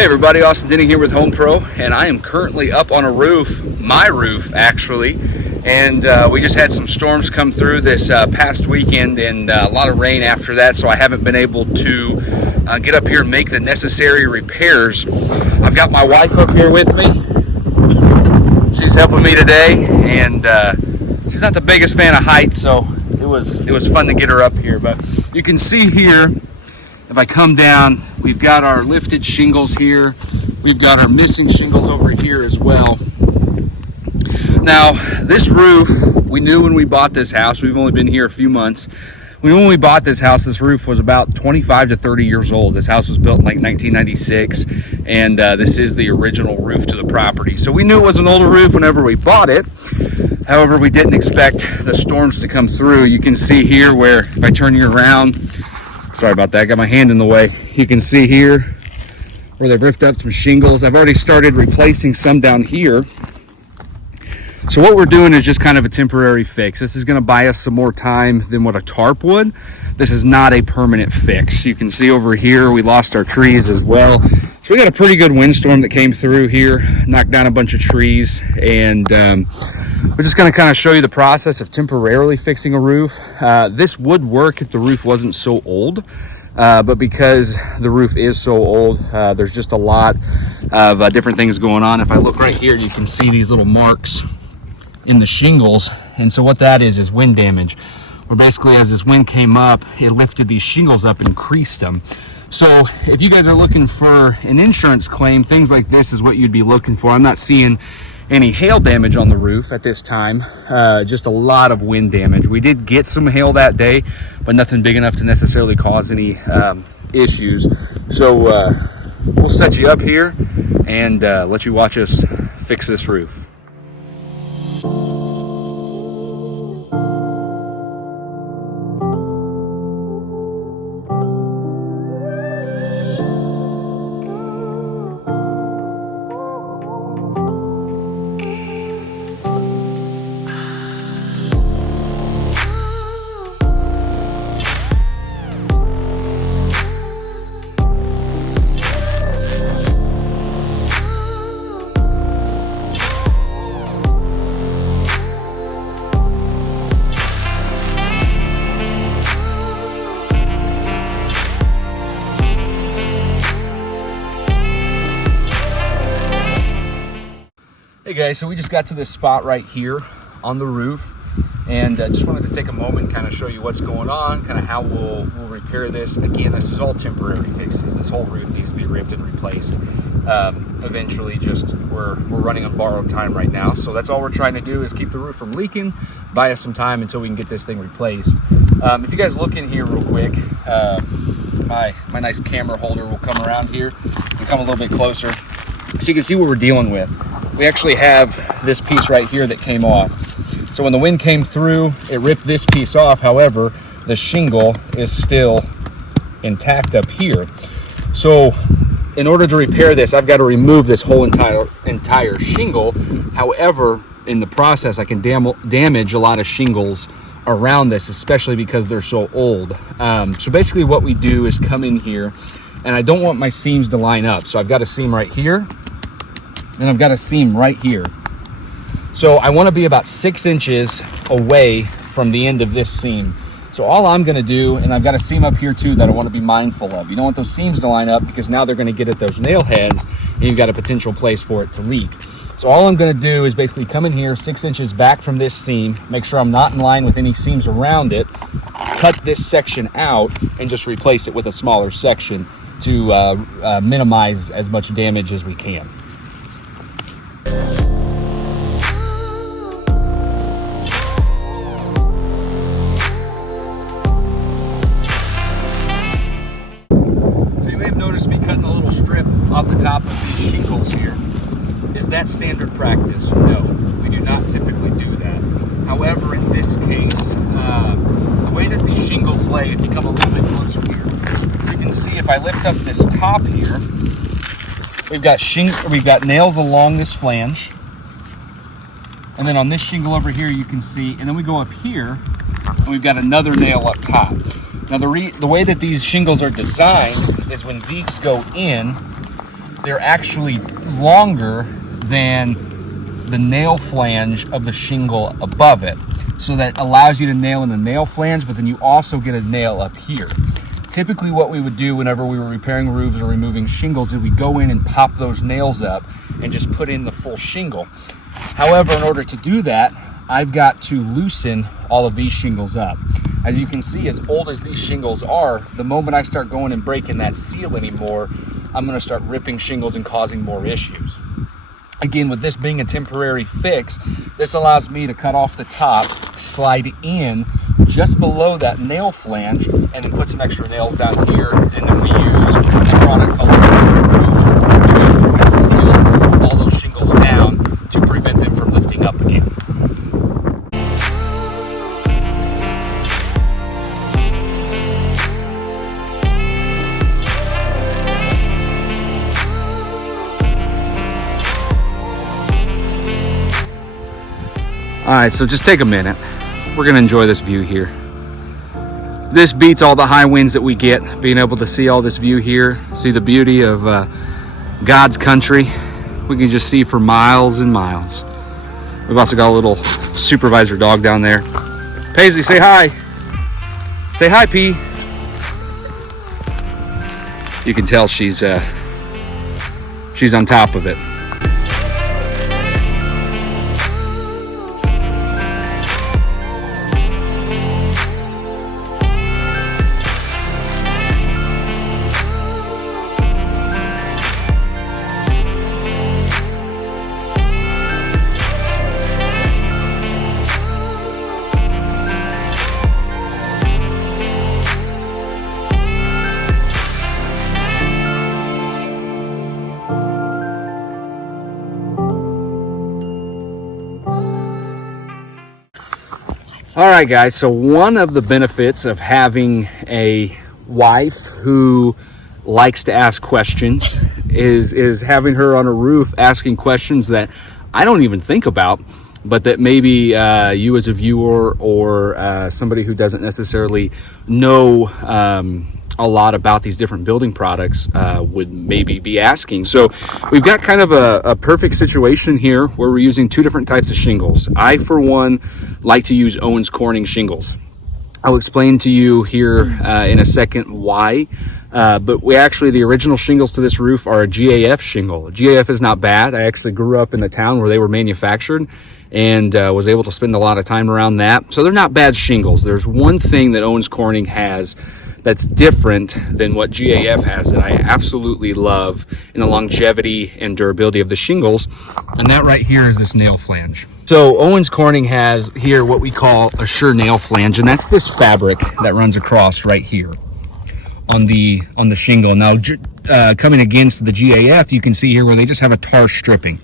Hey everybody, Austin Denning here with Home Pro, and I am currently up on a roof, my roof actually, and we just had some storms come through this past weekend and a lot of rain after that, so I haven't been able to get up here and make the necessary repairs. I've got my wife up here with me. She's helping me today, and she's not the biggest fan of heights, so it was fun to get her up here. But you can see here, if I come down, we've got our lifted shingles here. We've got our missing shingles over here as well. Now, this roof, we knew when we bought this house, we've only been here a few months. When we bought this house, this roof was about 25 to 30 years old. This house was built in like 1996, and this is the original roof to the property. So we knew it was an older roof whenever we bought it. However, we didn't expect the storms to come through. You can see here where, if I turn you around, sorry about that, I got my hand in the way. You can see here where they've ripped up some shingles. I've already started replacing some down here. So what we're doing is just kind of a temporary fix. This is gonna buy us some more time than what a tarp would. This is not a permanent fix. You can see over here, we lost our trees as well. So we got a pretty good windstorm that came through here, knocked down a bunch of trees, and we're just gonna kind of show you the process of temporarily fixing a roof. This would work if the roof wasn't so old, but because the roof is so old, there's just a lot of different things going on. If I look right here, you can see these little marks in the shingles. And so what that is wind damage. Where basically as this wind came up, it lifted these shingles up and creased them. So if you guys are looking for an insurance claim, things like this is what you'd be looking for. I'm not seeing any hail damage on the roof at this time, just a lot of wind damage. We did get some hail that day, but nothing big enough to necessarily cause any issues. So we'll set you up here and let you watch us fix this roof. Hey guys, so we just got to this spot right here on the roof, and just wanted to take a moment and kind of show you what's going on, kind of how we'll repair this. Again, this is all temporary fixes. This whole roof needs to be ripped and replaced eventually. Just we're running on borrowed time right now, so that's all we're trying to do is keep the roof from leaking, buy us some time until we can get this thing replaced. If you guys look in here real quick, my nice camera holder will come around here and come a little bit closer so you can see what we're dealing with. We actually have this piece right here that came off. So when the wind came through, it ripped this piece off. However, the shingle is still intact up here. So in order to repair this, I've got to remove this whole entire shingle. However, in the process, I can damage a lot of shingles around this, especially because they're so old. So basically what we do is come in here, and I don't want my seams to line up. So I've got a seam right here, and I've got a seam right here. So I want to be about 6 inches away from the end of this seam. So all I'm going to do, and I've got a seam up here too that I want to be mindful of. You don't want those seams to line up because now they're going to get at those nail heads and you've got a potential place for it to leak. So all I'm going to do is basically come in here 6 inches back from this seam, make sure I'm not in line with any seams around it, cut this section out, and just replace it with a smaller section to minimize as much damage as we can. Me cutting a little strip off the top of these shingles here. Is that standard practice? No, we do not typically do that. However, in this case, the way that these shingles lay, if you come a little bit closer here, you can see if I lift up this top here, we've got nails along this flange, and then on this shingle over here you can see, and then we go up here and we've got another nail up top. Now the way that these shingles are designed is when these go in, they're actually longer than the nail flange of the shingle above it. So that allows you to nail in the nail flange, but then you also get a nail up here. Typically what we would do whenever we were repairing roofs or removing shingles is we go in and pop those nails up and just put in the full shingle. However, in order to do that, I've got to loosen all of these shingles up. As you can see, as old as these shingles are, the moment I start going and breaking that seal anymore, I'm gonna start ripping shingles and causing more issues. Again, with this being a temporary fix, this allows me to cut off the top, slide in just below that nail flange, and then put some extra nails down here, and then we use a product called roof to seal all those shingles down to prevent them from lifting up again. All right, so just take a minute. We're gonna enjoy this view here. This beats all the high winds that we get, being able to see all this view here, see the beauty of God's country. We can just see for miles and miles. We've also got a little supervisor dog down there. Paisley, say hi. Say hi, P. You can tell she's on top of it. All right, guys, so one of the benefits of having a wife who likes to ask questions is having her on a roof asking questions that I don't even think about, but that maybe you as a viewer or somebody who doesn't necessarily know a lot about these different building products would maybe be asking. So we've got kind of a perfect situation here where we're using two different types of shingles. I, for one, like to use Owens Corning shingles. I'll explain to you here in a second why. But the original shingles to this roof are a GAF shingle. GAF is not bad. I actually grew up in the town where they were manufactured and was able to spend a lot of time around that. So they're not bad shingles. There's one thing that Owens Corning has that's different than what GAF has that I absolutely love in the longevity and durability of the shingles, and that right here is this nail flange. So Owens Corning has here what we call a sure nail flange, and that's this fabric that runs across right here on the shingle. Now coming against the GAF, you can see here where they just have a tar stripping.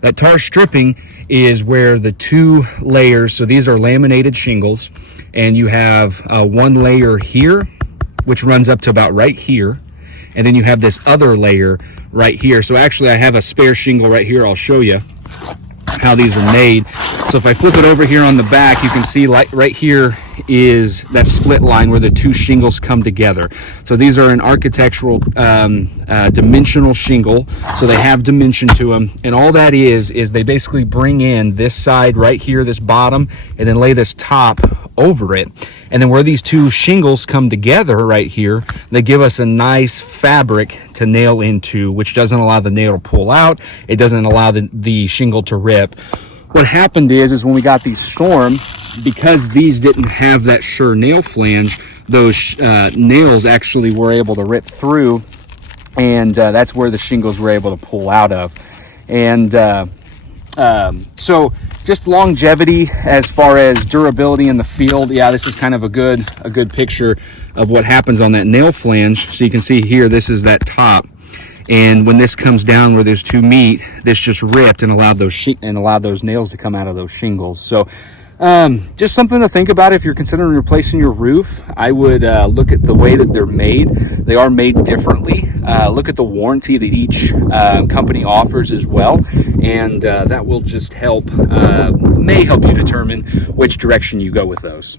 That tar stripping is where the two layers, so these are laminated shingles, and you have one layer here which runs up to about right here, and then you have this other layer right here. So actually I have a spare shingle right here. I'll show you how these are made. So if I flip it over here on the back, you can see like right here is that split line where the two shingles come together. So these are an architectural dimensional shingle, so they have dimension to them, and all that is they basically bring in this side right here, this bottom, and then lay this top over it, and then where these two shingles come together right here, they give us a nice fabric to nail into, which doesn't allow the nail to pull out. It doesn't allow the shingle to rip. What happened is when we got these storm, because these didn't have that sure nail flange, those nails actually were able to rip through, and that's where the shingles were able to pull out of. And so just longevity as far as durability in the field, yeah, this is kind of a good picture of what happens on that nail flange. So you can see here, this is that top, and when this comes down where those two meet, this just ripped and allowed those nails to come out of those shingles. So just something to think about if you're considering replacing your roof. I would look at the way that they're made. They are made differently. Look at the warranty that each company offers as well, and that will just may help you determine which direction you go with those.